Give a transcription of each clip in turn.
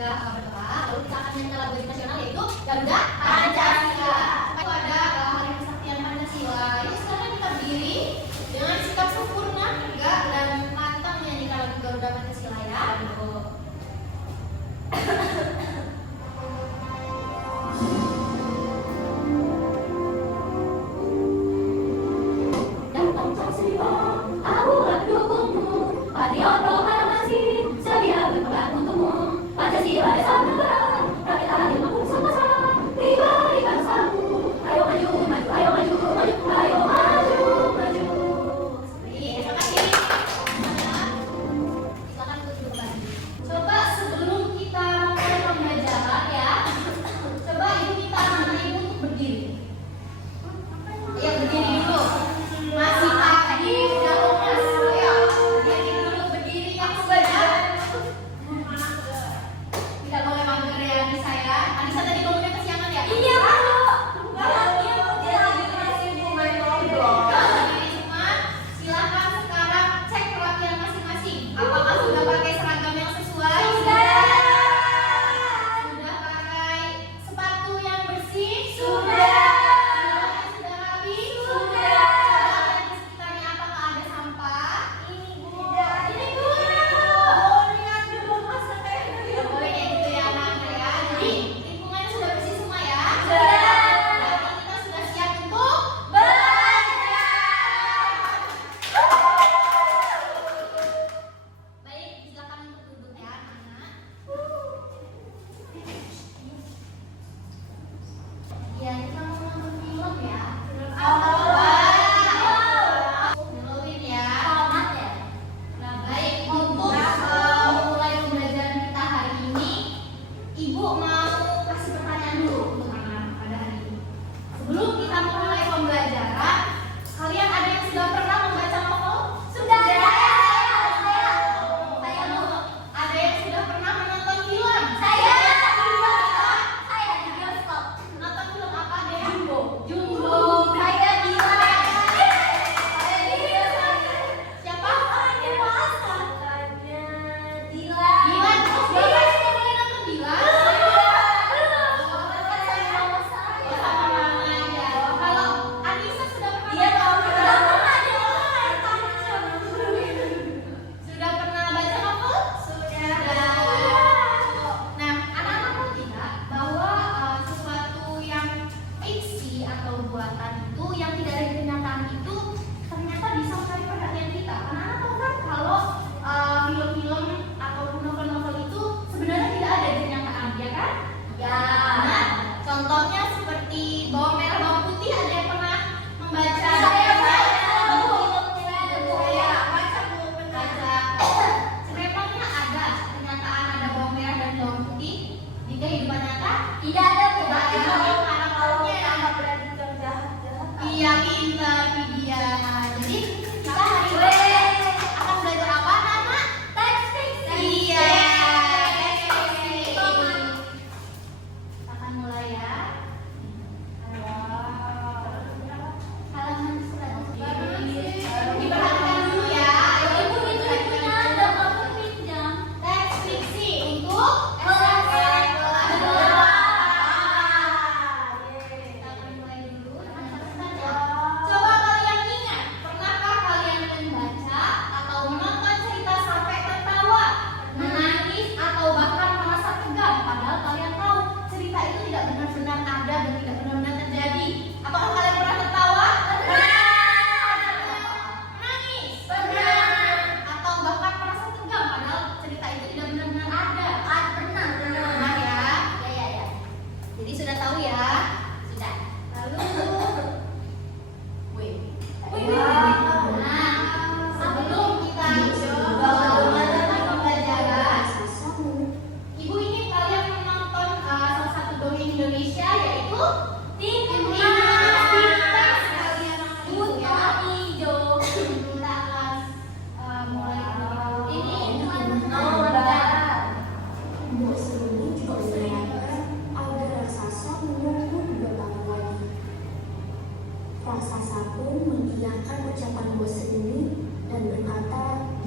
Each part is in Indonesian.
sudah bertebak, lalu kita akan menyanyikan lagu nasional yaitu Garuda Pancasila. Itu ada Hari Kesaktian Pancasila. Yuk sekarang kita berdiri dengan sikap sempurna, tegak dan lantang menyanyikan lagu Garuda Pancasila ya.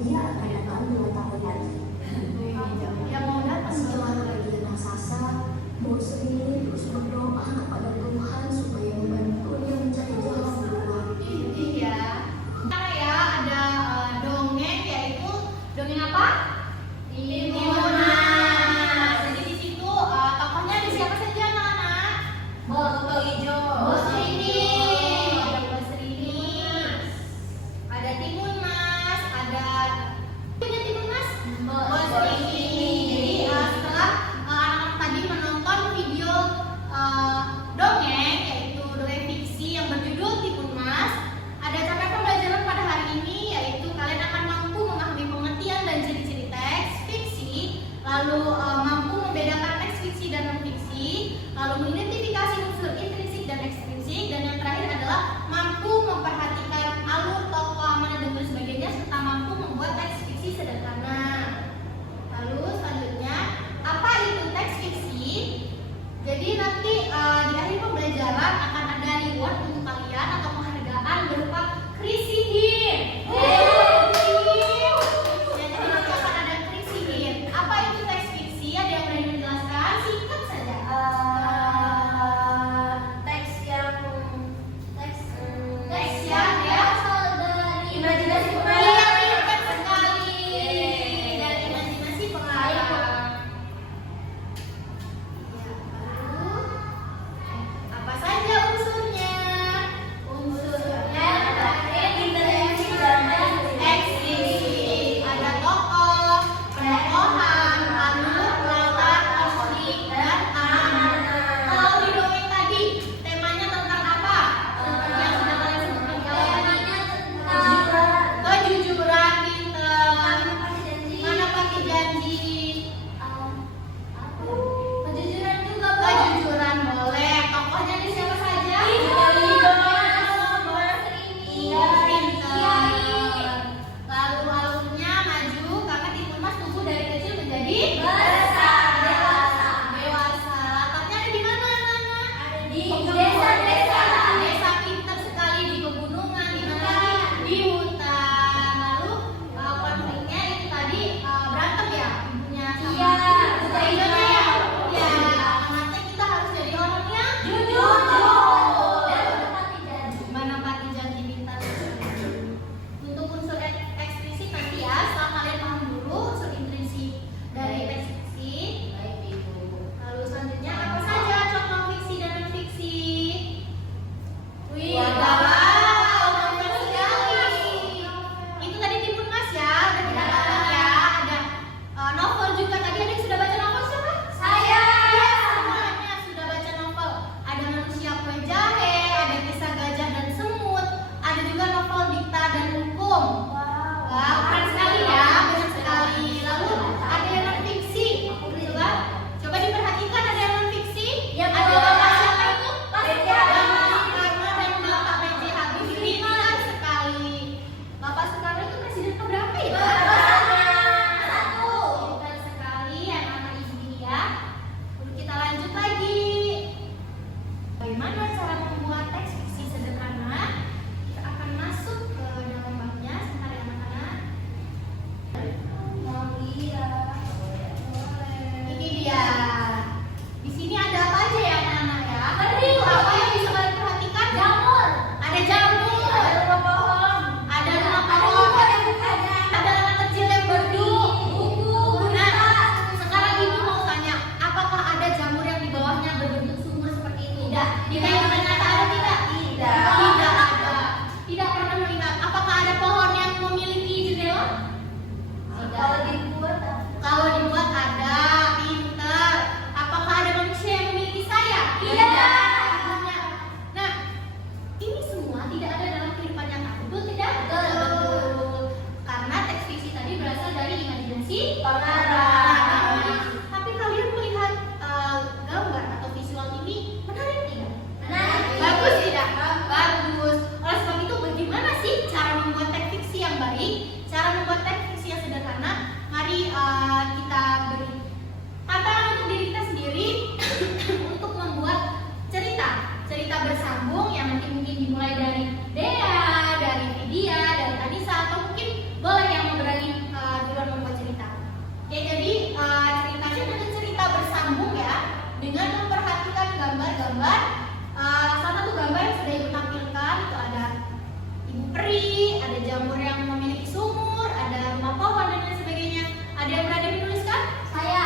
dia akan datang 2 tahun lagi. Yang mau datang 2 tahun lagi. lalu mengidentifikasi unsur intrinsik dan ekstrinsik, dan yang terakhir adalah mampu memperhatikan alur, tokoh, amanat, dan lain sebagainya, serta mampu membuat teks fiksi sederhana. Lalu selanjutnya, apa itu teks fiksi? Jadi nanti di akhir pembelajaran akan ada reward untuk kalian atau penghargaan berupa krisihin. Jadi nanti akan ada krisihin. Apa itu teks fiksi? Ada yang berani menjelaskan? Singkat saja. Teks yang berasal dari imajinasi pengarang. Iya, pintar sekali. Dari imajinasi pengarang. Lalu apa saja unsurnya? Unsurnya Intrinsik dan ekstrinsik. Ada tokoh, penokohan, alur, latar, konflik, dan amanat. Kalau di dongeng tadi, temanya tentang apa? Yang sudah kalian sebutkan di awal. Kejujuran, pintar, menepati janji. kejujuran juga Kejujuran boleh. Tokohnya ini siapa saja? Pintar. Lalu alurnya maju karena Timun Mas tumbuh dari kecil menjadi dewasa. Latarnya ada di mana, anak-anak? di desa-desa. Desa, pintar sekali. Di pegunungan, di mana lagi? Di hutan. Lalu konfliknya itu tadi berantem ya, ibunya sama Iya, ibunya ya. Ya, amanatnya kita harus jadi orang yang Jujur dan menepati janji. menepati janji, pintar. Untuk unsur ekstrinsik nanti ya, setelah kalian paham dulu unsur intrinsik dari teks fiksi. Baik, Ibu. Lalu selanjutnya apa saja contoh fiksi dan non fiksi? Wih, Wow. banyak sekali. Itu tadi Timun Mas ya, udah kita katakan ya. Ada novel juga. Tadi ada yang sudah baca novel siapa? Saya. Ya, semuanya sudah baca novel. Ada Manusia Kue Jahe, ada Kisah Gajah dan Semut, ada juga novel Dikta dan Hukum. Wow, keren sekali ya, banyak sekali. Lalu ada yang non fiksi. Coba diperhatikan, ada yang non fiksi. Ya, Ada Bu. Bapak siapa itu? B.J. Bapak Soekarno dan Bapak B.J. Habibie. Pintar sekali. Bapak Soekarno itu presiden keberapa ya? Satu. Pintar sekali anak-anak ibu ya. Lalu kita lanjut lagi. Bagaimana cara membuat teks fiksi sederhana? Kita akan masuk ke dalam babnya. Sebentar ya anak-anak. Ini dia. Di sini ada apa aja ya anak-anak ya? Itu apa yang bisa kalian perhatikan? Jamur. Ada jamur. Ada rumah pohon. Ada rumah pohon. Ada anak kecil yang berduduk. Buku. Nah, sekarang ibu mau tanya, apakah ada jamur yang di bawahnya berbentuk sumur seperti itu? Tidak. Di kehidupan nyata ada tidak? Tidak. Tidak ada. Tidak pernah melihat. Apakah ada pohon yang memiliki jendela? Kalau dibuat Kalau dibuat ada, pintar. Apakah ada manusia yang memiliki sayap? Iya. Nah, ini semua tidak ada dalam kehidupan nyata. Betul tidak? Betul. Karena teks fiksi tadi berasal dari imajinasi pengarang. Tapi kalian melihat gambar atau visual ini menarik tidak? Menarik. Bagus tidak? Bagus. Oleh sebab itu, bagaimana sih cara membuat teks fiksi yang baik? Cara membuat teks fiksi yang sederhana? Mari kita beri tantangan untuk diri kita sendiri untuk membuat cerita bersambung yang nanti mungkin dimulai dari Dea, dari Vidya, dari Anissa, atau mungkin boleh yang mau berani duluan membuat cerita. Oke, jadi ceritanya dengan cerita bersambung ya, dengan memperhatikan gambar-gambar. Salah satu gambar yang sudah ibu tampilkan itu ada ibu peri, ada jamur yang memiliki sumur, ada rumah pohon dan lain sebagainya. Ada yang berani menuliskan? Saya.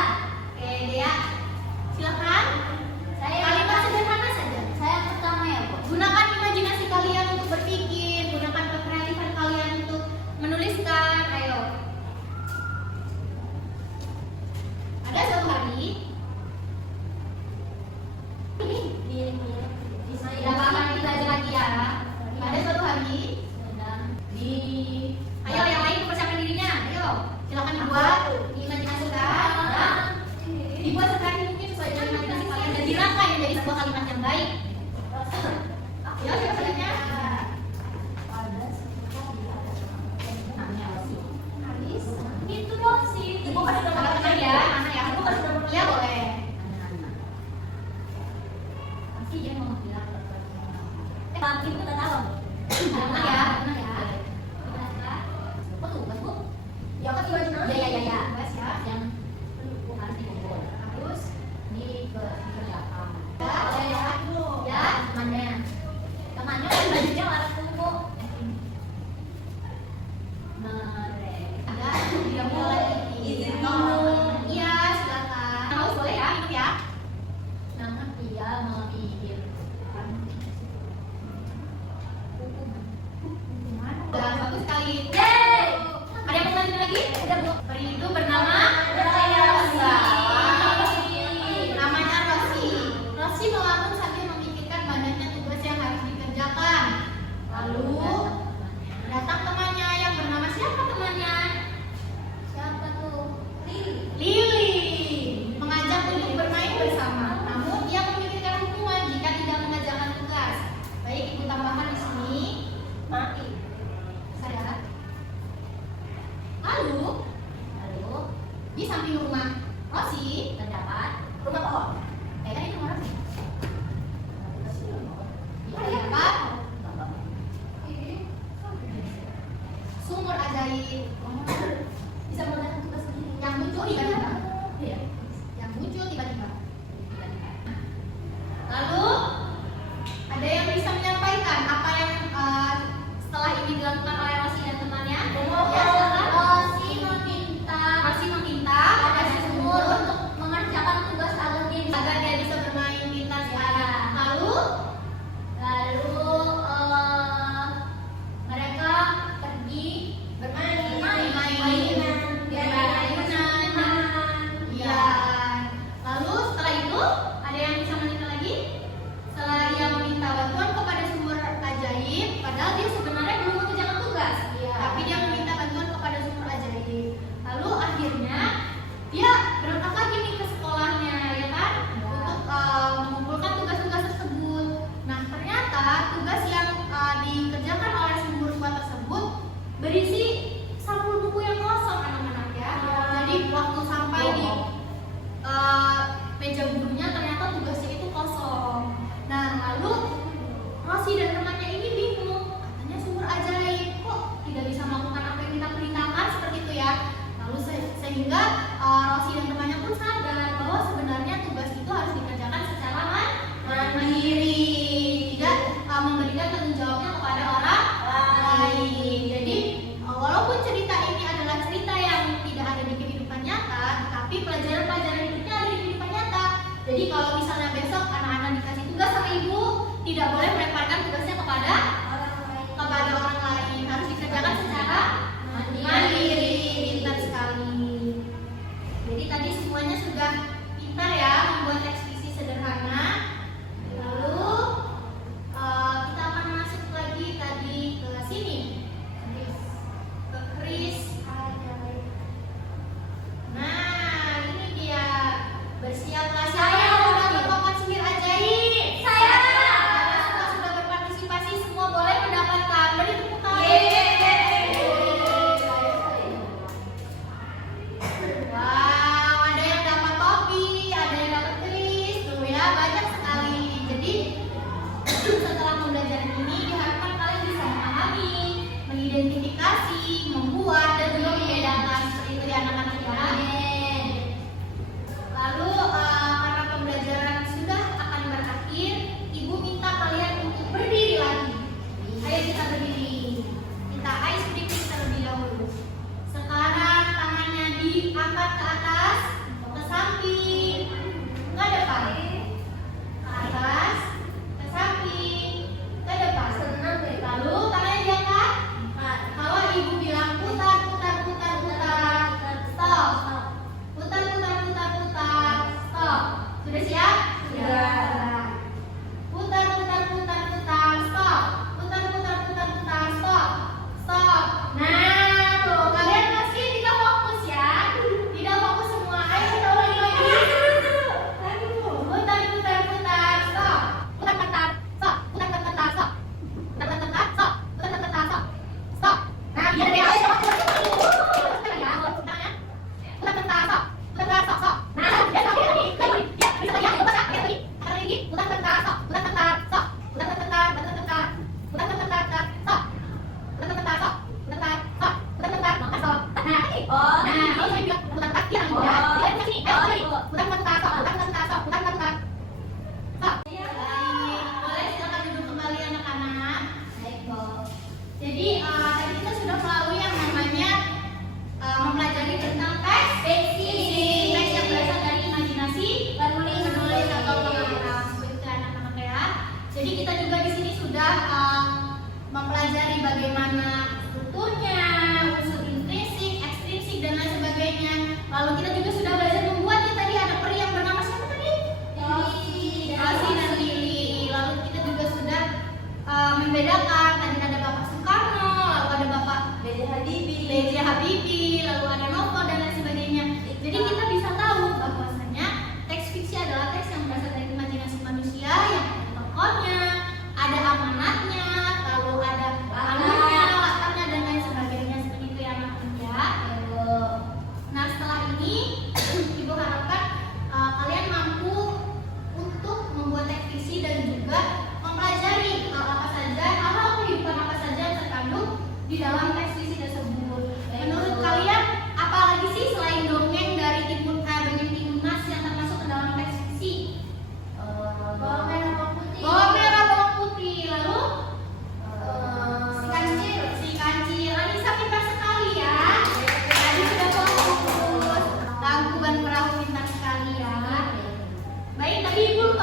Oke, Dea, silakan. Saya. Kalimat sederhana saja. Saya pertama ya, Bu. Gunakan imajinasi kalian untuk berpikir, gunakan kekreatifan kalian untuk menuliskan. Ayo. Ada suatu hari. Tidak akan kita aja lagi ya. Ada suatu hari. Ayo yang lain persiapkan dirinya. Ayo, silakan dibuat diimajinasikan. Dibuat sekali mungkin sesuai dengan imajinasi kalian dan dirangkai menjadi sebuah kalimat yang baik. Ya, siapa selanjutnya? Aris. Itu Rosi. Ibu kasih nomor teman ya. Mana ya? Ibu kasih nomor ya boleh. Itu udah tahu. Tenang ya, tenang ya. Oh, tuh, Bu. Ya, kan baju nama? Ya. Bebas ya. Yang harus dikumpul. Terus Dikerjakan. ya. Ya, temannya. Temannya kan bajunya warna ungu. Mereka. Ada dia mulai izin ngomong. Iya, silakan. Haus boleh ya, minum ya. Namun dia memikirkan Dan bagus sekali. Yeay! Ada yang mau lanjut lagi? Ada, Bu. Peri itu bernama Rosi. Namanya Rosi. Rosi melamun sambil memikirkan banyaknya tugas yang harus dikerjakan. Lalu datang temannya yang bernama siapa temannya? Siapa tuh? Lili. Mengajak untuk bermain bersama. Namun dia memikirkan hukuman jika tidak mengerjakan tugas. Baik, ibu tambahkan di sini. Mati. Saya. Lalu Lalu di samping rumah Rosi terdapat rumah pohon. Tadi rumah Rosi. Terdapat sumur ajaib. Bisa mengerjakan tugas sendiri. Yang muncul tiba-tiba. Iya. Yang muncul tiba-tiba. Lalu ada yang bisa menyampaikan apa yang setelah ini dilakukan oleh Rosi dan temannya? Ya, silakan. Rosi meminta Ada sumur untuk mengerjakan tugas agar dia bisa bermain pintar ya. Ya. Lalu Lalu mereka pergi bermain. Ya. Lalu setelah itu ada yang bisa meminta lagi? Setelah dia meminta bantuan kepada sumur ajaib, padahal dia sebenarnya belum mengerjakan tugas, tapi dia meminta bantuan kepada sumur ajaib. Lalu akhirnya dia berangkat lagi nih ke sekolahnya, ya kan, untuk mengumpulkan tugas-tugas tersebut. Nah ternyata tugas yang dikerjakan oleh sumur tua tersebut berisi sampul buku yang kosong anak-anak ya. Jadi waktu sampai di meja gurunya ternyata tugasnya itu kosong. Nah lalu Rosi dan temannya ini bingung, katanya sumur ajaib kok tidak bisa melakukan apa yang kita perintahkan seperti itu ya. Lalu sehingga Rosi dan temannya pun sadar bahwa sebenarnya tugas itu harus dikerjakan secara mandiri, tidak memberikan tanggung jawabnya kepada orang lain. Jadi walaupun cerita ini adalah cerita yang tidak ada di kehidupan nyata, tapi pelajaran-pelajaran hidupnya ada di kehidupan nyata. Jadi kalau misalnya besok anak-anak dikasih tugas sama ibu, tidak boleh melemparkan tugasnya kepada orang lain, harus dikerjakan secara mandiri. Pintar sekali. Jadi tadi semuanya sudah pintar ya membuat ekspresi sederhana. Lalu kita akan masuk lagi tadi ke sini, ke Kris. Nah ini dia bersiaplah. Siapa yang mau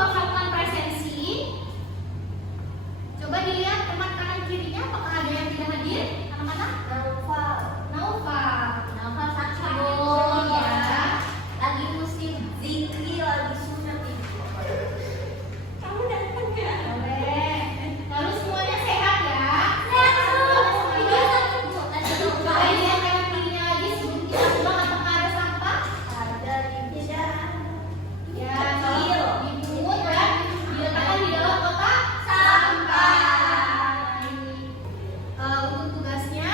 bakal melakukan presensi. Coba dilihat teman kanan kirinya, apakah ada yang tidak hadir? Anak-anak? Naufal Sakibon ya. Lagi musim zikir, lagi sunat ini. Kamu datang ya? Boleh. Lalu semuanya sehat ya? Coba lihat kanan kirinya lagi sebelum kita pulang, apakah ada sampah? Ada di meja. Ya, dipungut dan diletakkan di dalam kotak sampah. Untuk tugasnya,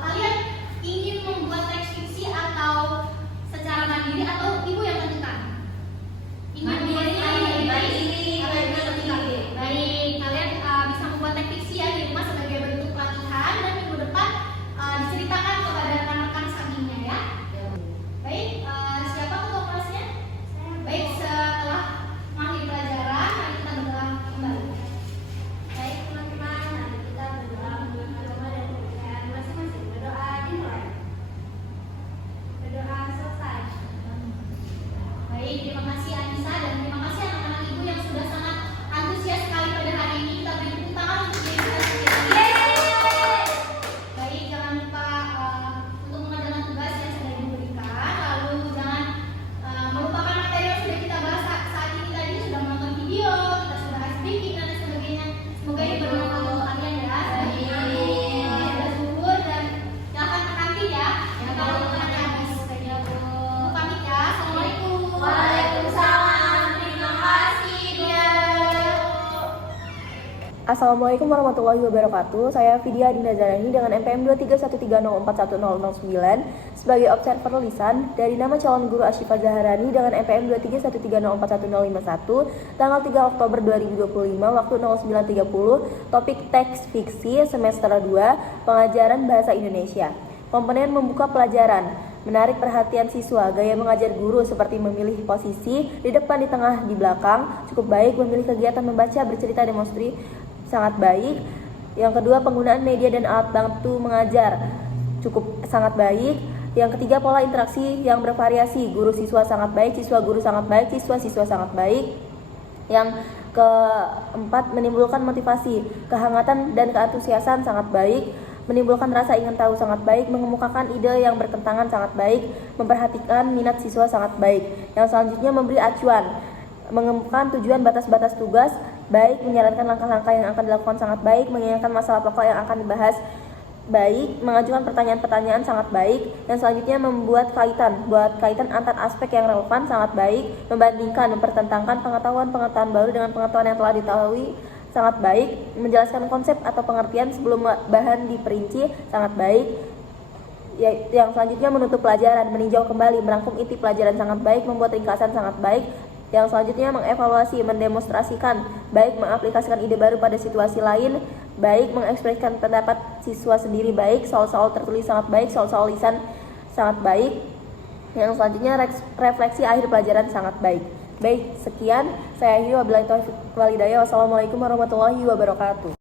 kalian ingin membuat teks fiksi atau secara mandiri atau ibu yang tentukan? Mandiri. Baik, kalian bisa membuat teks fiksi ya di rumah sebagai bentuk pelatihan dan minggu depan diceritakan kepada rekan-rekan sampingnya ya. Baik, siapa ketua kelasnya? Baik, setelah mengakhiri pelajaran, mari kita berdoa kembali. Baik teman-teman, nanti kita berdoa menurut agama dan kepercayaan masing-masing. Berdoa dimulai. Berdoa selesai. Baik, terima kasih Anissa dan terima kasih anak-anak ibu yang sudah sangat antusias sekali pada hari ini. Kita beri tepuk tangan untuk diri kita sendiri. Baik, jangan lupa untuk mengerjakan tugas yang sudah diberikan. Lalu jangan melupakan materi yang sudah kita bahas saat ini tadi. Sudah menonton video, kita sudah speaking dan sebagainya. Semoga ini bermanfaat untuk kalian ya. Ada zuhur dan jangan ke kantin ya. Kalau makannya habis. Ibu pamit ya. Assalamualaikum. Waalaikumsalam. Terima kasih dia. Assalamualaikum warahmatullahi wabarakatuh. Saya Vidya Dinda Zarani dengan NPM 231304109 sebagai observer lisan dari nama calon guru Asyifa Zaharani dengan NPM 23130411051 tanggal 3 Oktober 2025 waktu 09.30, topik teks fiksi semester 2 pengajaran bahasa Indonesia. Komponen membuka pelajaran, menarik perhatian siswa, gaya mengajar guru seperti memilih posisi di depan, di tengah, di belakang, cukup baik, memilih kegiatan membaca, bercerita, demonstrasi, sangat baik. Yang kedua, penggunaan media dan alat bantu mengajar, cukup sangat baik. Yang ketiga, pola interaksi yang bervariasi, guru siswa sangat baik, siswa guru sangat baik, siswa sangat baik. Yang keempat, menimbulkan motivasi, kehangatan dan keantusiasan sangat baik, menimbulkan rasa ingin tahu sangat baik, mengemukakan ide yang bertentangan sangat baik, memperhatikan minat siswa sangat baik. Yang selanjutnya, memberi acuan, mengemukakan tujuan batas-batas tugas baik, menyarankan langkah-langkah yang akan dilakukan sangat baik, mengingatkan masalah pokok yang akan dibahas baik, mengajukan pertanyaan-pertanyaan sangat baik. Yang selanjutnya, membuat kaitan antar aspek yang relevan sangat baik, membandingkan, mempertentangkan pengetahuan baru dengan pengetahuan yang telah diketahui sangat baik, menjelaskan konsep atau pengertian sebelum bahan diperinci sangat baik. Yang selanjutnya, menutup pelajaran, meninjau kembali, merangkum inti pelajaran sangat baik, membuat ringkasan sangat baik. Yang selanjutnya, mengevaluasi, mendemonstrasikan, baik, mengaplikasikan ide baru pada situasi lain, baik, mengekspresikan pendapat siswa sendiri, baik, soal-soal tertulis sangat baik, soal-soal lisan sangat baik. Yang selanjutnya, refleksi akhir pelajaran sangat baik. Baik, sekian. Saya Hiwa Wabillahi Taufiq Walhidayah. Wassalamualaikum warahmatullahi wabarakatuh.